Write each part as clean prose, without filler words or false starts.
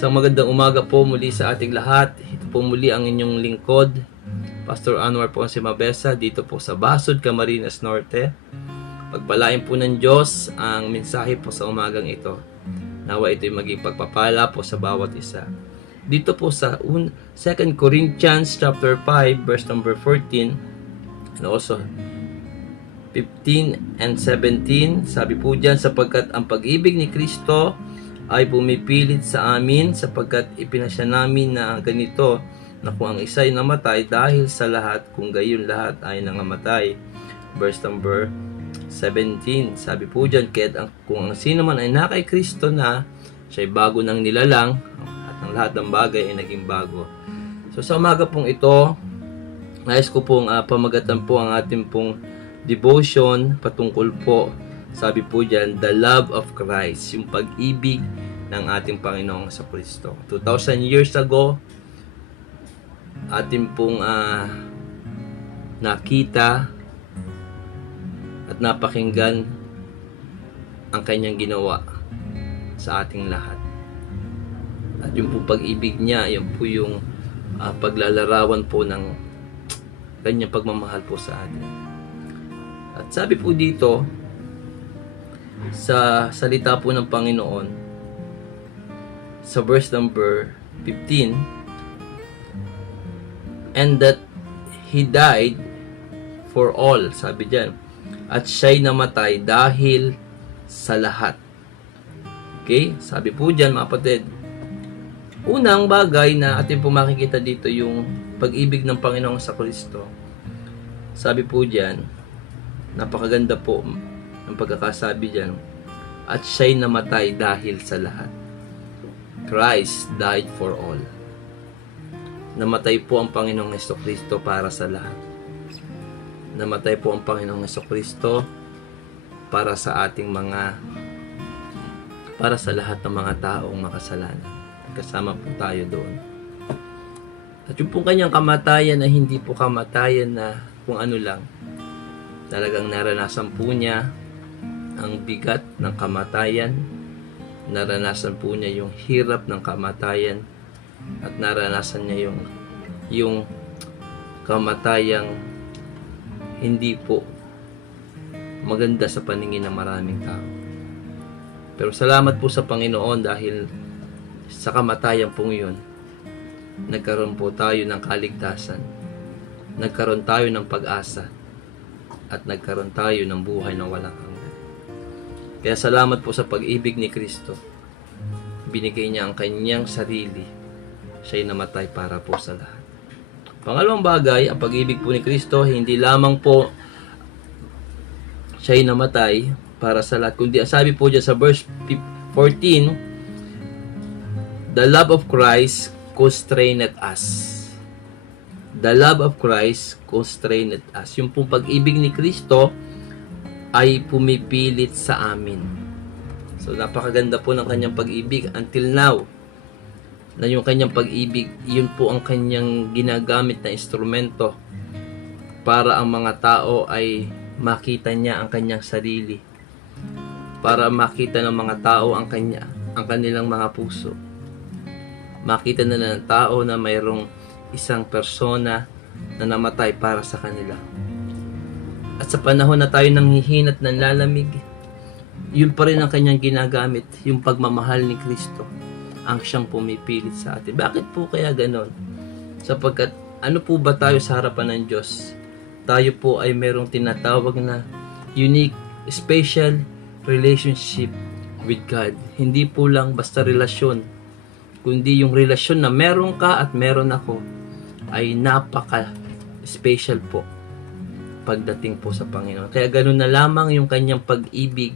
Isang magandang umaga po muli sa ating lahat. Ito po muli ang inyong lingkod, Pastor Anwar Ponce Mabesa, dito po sa Basod, Camarines Norte. Pagpalain po ng Diyos ang mensahe po sa umagang ito. Nawa ito'y maging pagpapala po sa bawat isa. Dito po sa 2 Corinthians chapter 5 verse number 14 and also 15 and 17, sabi po dyan, sapagkat ang pag-ibig ni Kristo ay pumipilit sa amin, sapagkat ipinasya namin na ganito, na kung ang isa ay namatay dahil sa lahat, kung gayon lahat ay nangamatay. Verse number 17, sabi po dyan, kung ang sino man ay nakay Kristo na, siya ay bago ng nilalang, at ang lahat ng bagay ay naging bago. So sa umaga pong ito, nais ko pong pamagatan po ang ating pong devotion patungkol po, sabi po dyan, the love of Christ, yung pag-ibig ng ating Panginoong Kristo. 2,000 years ago, ating pong nakita at napakinggan ang kanyang ginawa sa ating lahat. At yung po pag-ibig niya, yung po yung paglalarawan po ng kanyang pagmamahal po sa atin. At sabi po dito, sa salita po ng Panginoon, sa verse number 15, and that He died for all, sabi dyan, at siya'y namatay dahil sa lahat. Okay? Sabi po dyan, mga kapatid, unang bagay na ating po makikita dito yung pag-ibig ng Panginoong Kristo. Sabi po dyan, napakaganda po ang pagkakasabi dyan, at siya'y namatay dahil sa lahat. Christ died for all. Namatay po ang Panginoong Kristo para sa lahat. Namatay po ang Panginoong Kristo para sa lahat ng mga taong makasalanan. Kasama po tayo doon. At yung po kanyang kamatayan na hindi po kamatayan na kung ano lang, talagang naranasan po niya ang bigat ng kamatayan, naranasan po niya yung hirap ng kamatayan, at naranasan niya yung kamatayang hindi po maganda sa paningin ng maraming tao. Pero salamat po sa Panginoon dahil sa kamatayan po yun, nagkaroon po tayo ng kaligtasan, nagkaroon tayo ng pag-asa, at nagkaroon tayo ng buhay na walang hanggan. Kaya salamat po sa pag-ibig ni Kristo. Binigay niya ang kanyang sarili. Siya'y namatay para po sa lahat. Pangalawang bagay, ang pag-ibig po ni Kristo, hindi lamang po siya'y namatay para sa lahat, kundi sabi po dyan sa verse 14, the love of Christ constrained us. The love of Christ constrained us. Yung pong pag-ibig ni Kristo ay pumipilit sa amin. So napakaganda po ng kanyang pag-ibig until now. Na yung kanyang pag-ibig, yun po ang kanyang ginagamit na instrumento para ang mga tao ay makita niya ang kanyang sarili. Para makita ng mga tao ang kanilang mga puso. Makita na ng tao na mayroong isang persona na namatay para sa kanila. At sa panahon na tayo nanghihinat ng lalamig, yun pa rin ang kanyang ginagamit, yung pagmamahal ni Kristo, ang siyang pumipilit sa atin. Bakit po kaya ganon? Sapagkat ano po ba tayo sa harapan ng Diyos? Tayo po ay merong tinatawag na unique, special relationship with God. Hindi po lang basta relasyon, kundi yung relasyon na meron ka at meron ako ay napaka-special po pagdating po sa Panginoon. Kaya ganoon na lamang yung kanyang pag-ibig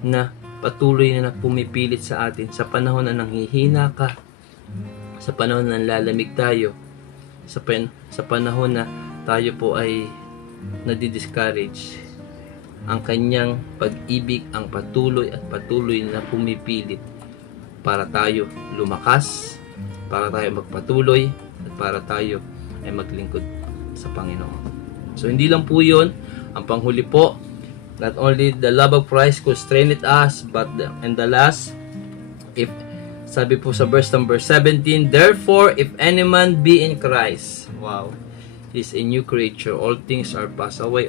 na patuloy na pumipilit sa atin sa panahon na nanghihina ka, sa panahon na lalamig tayo, sa panahon na tayo po ay nadi-discourage. Ang kanyang pag-ibig ang patuloy at patuloy na pumipilit para tayo lumakas, para tayo magpatuloy, at para tayo ay maglingkod sa Panginoon. So hindi lang po yun, ang panghuli po, not only the love of Christ constrained us, but in the last, if Sabi po sa verse number 17, therefore, if any man be in Christ, wow, he is a new creature. All things are passed away.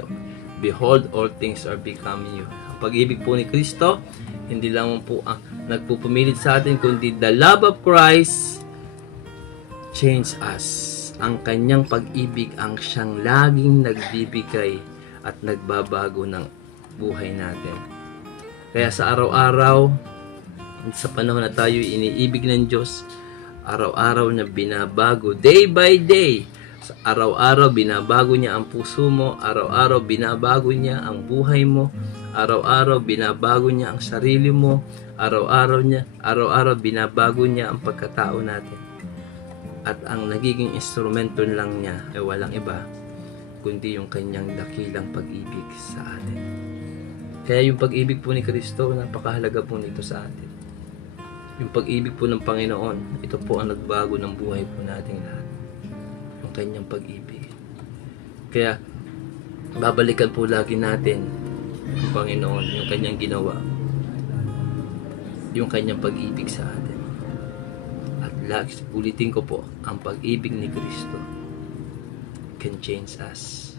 Behold, all things are become new. Ang pag-ibig po ni Kristo, hindi lang po ang nagpupumilit sa atin, kundi the love of Christ change us. Ang kanyang pag-ibig ang siyang laging nagbibigay at nagbabago ng buhay natin. Kaya sa araw-araw, sa panahon na tayo iniibig ng Diyos, araw-araw na binabago, day by day, sa araw-araw binabago niya ang puso mo, araw-araw binabago niya ang buhay mo, araw-araw binabago niya ang sarili mo, araw-araw binabago niya ang pagkatao natin. At ang nagiging instrumento lang niya ay walang iba kundi yung kanyang dakilang pag-ibig sa atin. Kaya yung pag-ibig po ni Kristo, napakahalaga po nito sa atin. Yung pag-ibig po ng Panginoon, ito po ang nagbago ng buhay po nating lahat. Yung kanyang pag-ibig. Kaya, babalikan po lagi natin ang Panginoon, yung kanyang ginawa. Yung kanyang pag-ibig sa atin. At lagi, ulitin ko po, ang pag-ibig ni Kristo can change us.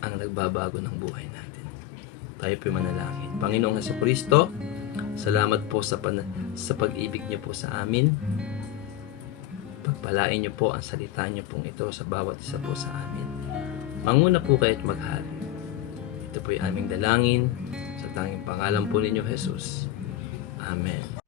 Ang nagbabago ng buhay natin. Tayo po manalangin. Panginoong Jesucristo, salamat po sa pag-ibig niyo po sa amin. Pagpalain niyo po ang salita niyo pong ito sa bawat isa po sa amin. Manguna po kayo at maghari. Ito po ay aming dalangin sa tanging pangalan po ninyo, Jesus. Amen.